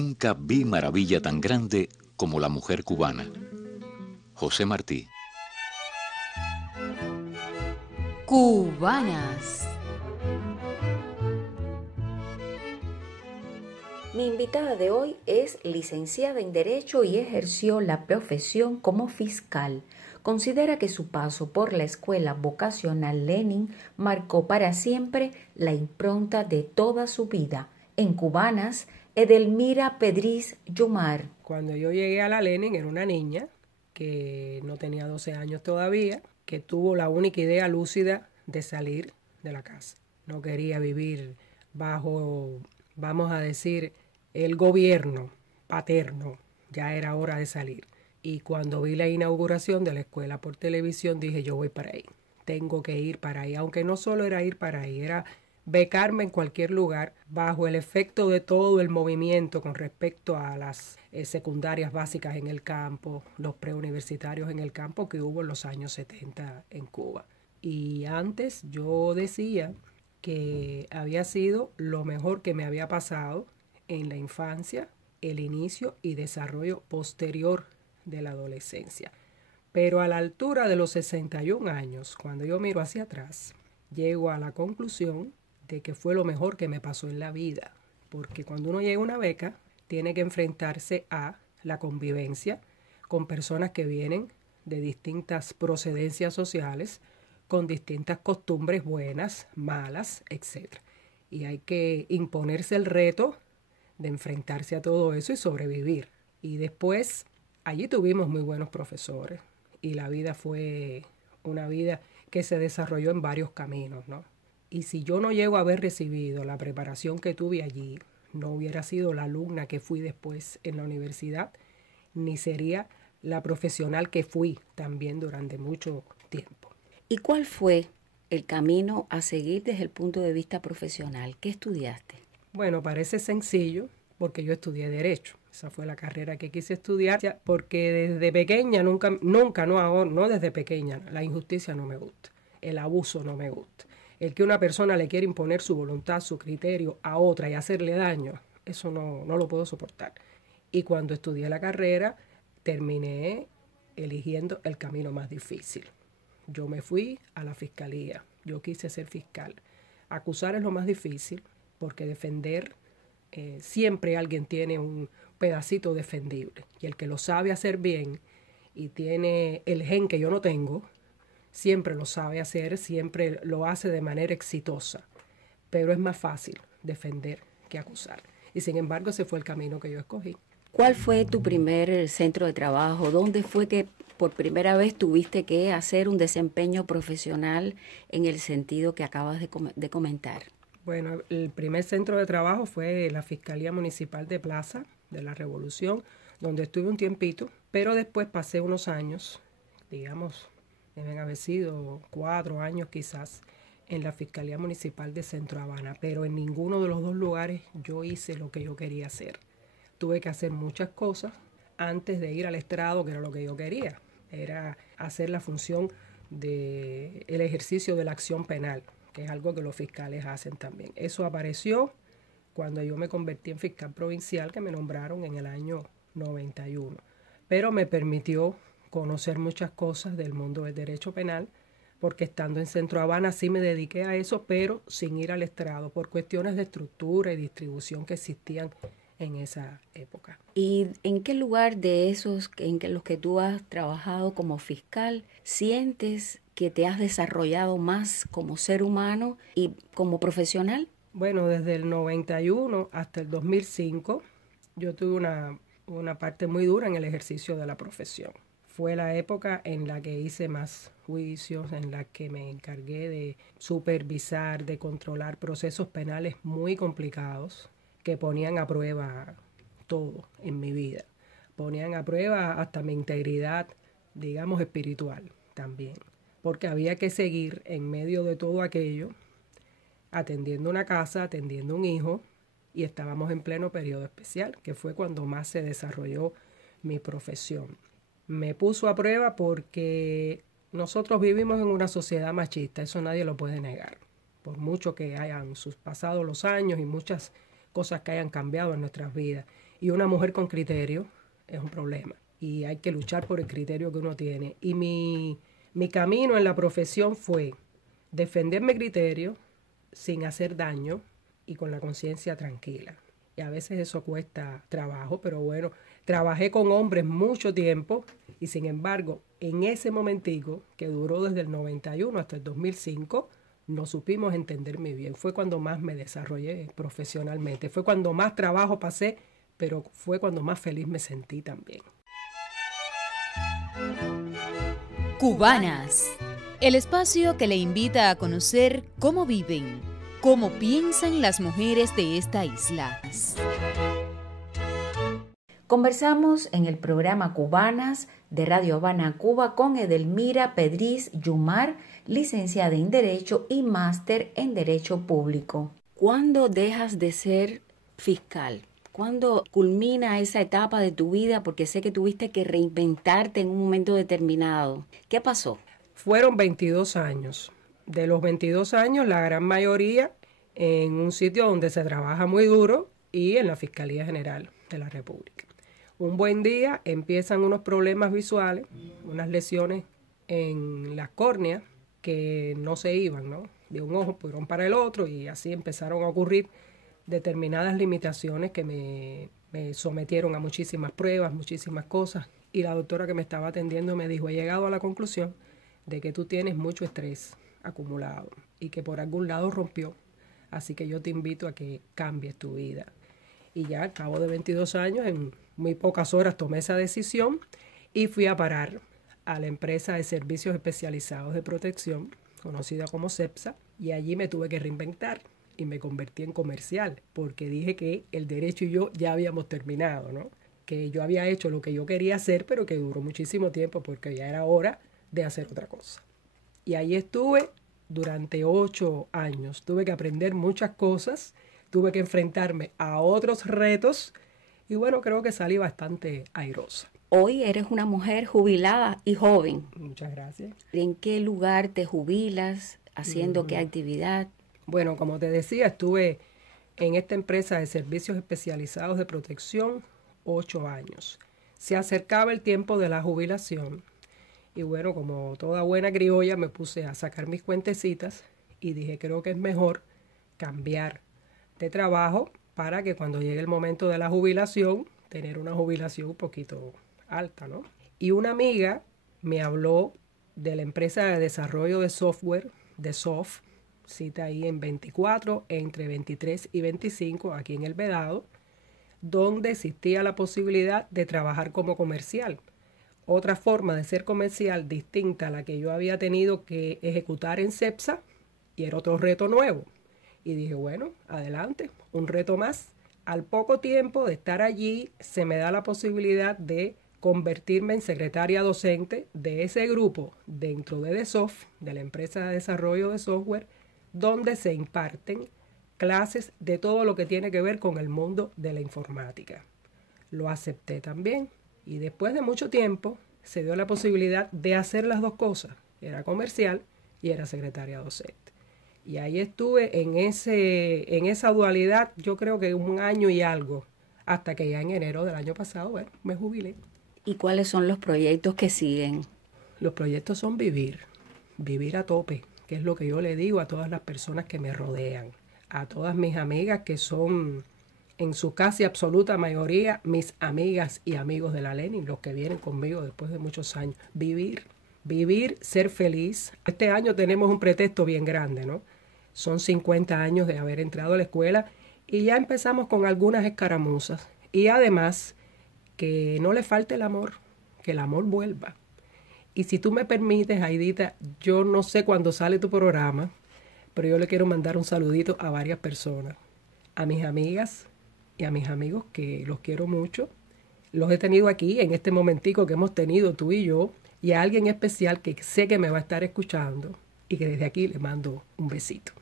Nunca vi maravilla tan grande como la mujer cubana. José Martí. Cubanas. Mi invitada de hoy es licenciada en Derecho y ejerció la profesión como fiscal. Considera que su paso por la Escuela Vocacional Lenin marcó para siempre la impronta de toda su vida. En Cubanas, Edelmira Pedriz Yumar. Cuando yo llegué a la Lenin era una niña que no tenía 12 años todavía, que tuvo la única idea lúcida de salir de la casa. No quería vivir bajo, vamos a decir, el gobierno paterno. Ya era hora de salir. Y cuando vi la inauguración de la escuela por televisión, dije, yo voy para ahí. Tengo que ir para ahí. Aunque no solo era ir para ahí, era becarme en cualquier lugar bajo el efecto de todo el movimiento con respecto a las secundarias básicas en el campo, los preuniversitarios en el campo que hubo en los años 70 en Cuba. Y antes yo decía que había sido lo mejor que me había pasado en la infancia, el inicio y desarrollo posterior de la adolescencia. Pero a la altura de los 61 años, cuando yo miro hacia atrás, llego a la conclusión de que fue lo mejor que me pasó en la vida. Porque cuando uno llega a una beca, tiene que enfrentarse a la convivencia con personas que vienen de distintas procedencias sociales, con distintas costumbres buenas, malas, etc. Y hay que imponerse el reto de enfrentarse a todo eso y sobrevivir. Y después, allí tuvimos muy buenos profesores y la vida fue una vida que se desarrolló en varios caminos, ¿no? Y si yo no llego a haber recibido la preparación que tuve allí, no hubiera sido la alumna que fui después en la universidad, ni sería la profesional que fui también durante mucho tiempo. ¿Y cuál fue el camino a seguir desde el punto de vista profesional? ¿Qué estudiaste? Bueno, parece sencillo porque yo estudié Derecho. Esa fue la carrera que quise estudiar porque desde pequeña, no desde pequeña, la injusticia no me gusta, el abuso no me gusta. El que una persona le quiera imponer su voluntad, su criterio a otra y hacerle daño, eso no lo puedo soportar. Y cuando estudié la carrera, terminé eligiendo el camino más difícil. Yo me fui a la fiscalía, yo quise ser fiscal. Acusar es lo más difícil porque defender, siempre alguien tiene un pedacito defendible. Y el que lo sabe hacer bien y tiene el gen que yo no tengo, siempre lo sabe hacer, siempre lo hace de manera exitosa. Pero es más fácil defender que acusar. Y sin embargo, ese fue el camino que yo escogí. ¿Cuál fue tu primer centro de trabajo? ¿Dónde fue que por primera vez tuviste que hacer un desempeño profesional en el sentido que acabas de comentar? Bueno, el primer centro de trabajo fue la Fiscalía Municipal de Plaza de la Revolución, donde estuve un tiempito, pero después pasé unos años, digamos, deben haber sido 4 años quizás, en la Fiscalía Municipal de Centro Habana, pero en ninguno de los dos lugares yo hice lo que yo quería hacer. Tuve que hacer muchas cosas antes de ir al estrado, que era lo que yo quería. Era hacer la función del ejercicio de la acción penal, que es algo que los fiscales hacen también. Eso apareció cuando yo me convertí en fiscal provincial, que me nombraron en el año 91. Pero me permitió conocer muchas cosas del mundo del derecho penal, porque estando en Centro Habana sí me dediqué a eso, pero sin ir al estrado, por cuestiones de estructura y distribución que existían en esa época. ¿Y en qué lugar de esos en los que tú has trabajado como fiscal sientes que te has desarrollado más como ser humano y como profesional? Bueno, desde el 91 hasta el 2005 yo tuve una parte muy dura en el ejercicio de la profesión. Fue la época en la que hice más juicios, en la que me encargué de supervisar, de controlar procesos penales muy complicados que ponían a prueba todo en mi vida. Ponían a prueba hasta mi integridad, digamos, espiritual también. Porque había que seguir en medio de todo aquello, atendiendo una casa, atendiendo un hijo, y estábamos en pleno periodo especial, que fue cuando más se desarrolló mi profesión. Me puso a prueba porque nosotros vivimos en una sociedad machista, eso nadie lo puede negar. Por mucho que hayan pasado los años y muchas cosas que hayan cambiado en nuestras vidas. Y una mujer con criterio es un problema. Y hay que luchar por el criterio que uno tiene. Y mi camino en la profesión fue defender mi criterio sin hacer daño y con la conciencia tranquila. Y a veces eso cuesta trabajo, pero bueno, trabajé con hombres mucho tiempo y sin embargo, en ese momentico, que duró desde el 91 hasta el 2005, no supimos entenderme bien. Fue cuando más me desarrollé profesionalmente, fue cuando más trabajo pasé, pero fue cuando más feliz me sentí también. Cubanas, el espacio que le invita a conocer cómo viven, cómo piensan las mujeres de esta isla. Conversamos en el programa Cubanas de Radio Habana, Cuba, con Edelmira Pedriz Yumar, licenciada en Derecho y máster en Derecho Público. ¿Cuándo dejas de ser fiscal? ¿Cuándo culmina esa etapa de tu vida? Porque sé que tuviste que reinventarte en un momento determinado. ¿Qué pasó? Fueron 22 años. De los 22 años, la gran mayoría en un sitio donde se trabaja muy duro y en la Fiscalía General de la República. Un buen día empiezan unos problemas visuales, unas lesiones en las córneas que no se iban, ¿no? De un ojo fueron para el otro y así empezaron a ocurrir determinadas limitaciones que me sometieron a muchísimas pruebas, muchísimas cosas. Y la doctora que me estaba atendiendo me dijo, he llegado a la conclusión de que tú tienes mucho estrés acumulado y que por algún lado rompió. Así que yo te invito a que cambies tu vida. Y ya al cabo de 22 años, en muy pocas horas tomé esa decisión y fui a parar a la empresa de servicios especializados de protección, conocida como CEPSA, y allí me tuve que reinventar y me convertí en comercial, porque dije que el derecho y yo ya habíamos terminado, ¿no? Que yo había hecho lo que yo quería hacer, pero que duró muchísimo tiempo porque ya era hora de hacer otra cosa. Y ahí estuve durante 8 años. Tuve que aprender muchas cosas, tuve que enfrentarme a otros retos y bueno, creo que salí bastante airosa. Hoy eres una mujer jubilada y joven. Muchas gracias. ¿En qué lugar te jubilas? ¿Haciendo qué actividad? Bueno, como te decía, estuve en esta empresa de servicios especializados de protección 8 años. Se acercaba el tiempo de la jubilación y bueno, como toda buena criolla me puse a sacar mis cuentecitas y dije, creo que es mejor cambiar de trabajo para que cuando llegue el momento de la jubilación, tener una jubilación un poquito alta, ¿no? Y una amiga me habló de la empresa de desarrollo de software, de SOF, cita ahí en 24, entre 23 y 25, aquí en El Vedado, donde existía la posibilidad de trabajar como comercial. Otra forma de ser comercial distinta a la que yo había tenido que ejecutar en CEPSA, y era otro reto nuevo. Y dije, bueno, adelante, un reto más. Al poco tiempo de estar allí, se me da la posibilidad de convertirme en secretaria docente de ese grupo dentro de DESOF, de la empresa de desarrollo de software, donde se imparten clases de todo lo que tiene que ver con el mundo de la informática. Lo acepté también y después de mucho tiempo se dio la posibilidad de hacer las dos cosas. Era comercial y era secretaria docente. Y ahí estuve en esa dualidad, yo creo que 1 año y algo, hasta que ya en enero del año pasado, bueno, me jubilé. ¿Y cuáles son los proyectos que siguen? Los proyectos son vivir a tope, que es lo que yo le digo a todas las personas que me rodean, a todas mis amigas que son en su casi absoluta mayoría mis amigas y amigos de la Lenin, los que vienen conmigo después de muchos años. Vivir, ser feliz. Este año tenemos un pretexto bien grande, ¿no? Son 50 años de haber entrado a la escuela y ya empezamos con algunas escaramuzas. Y además, que no le falte el amor, que el amor vuelva. Y si tú me permites, Aidita, yo no sé cuándo sale tu programa, pero yo le quiero mandar un saludito a varias personas, a mis amigas y a mis amigos que los quiero mucho. Los he tenido aquí en este momentico que hemos tenido tú y yo, y a alguien especial que sé que me va a estar escuchando y que desde aquí le mando un besito.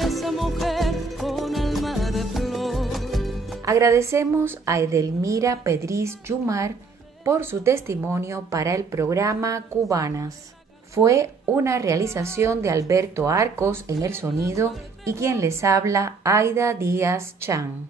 Esa mujer con alma de flor. Agradecemos a Edelmira Pedriz Yumar por su testimonio para el programa Cubanas. Fue una realización de Alberto Arcos en el sonido y quien les habla, Aida Díaz Chan.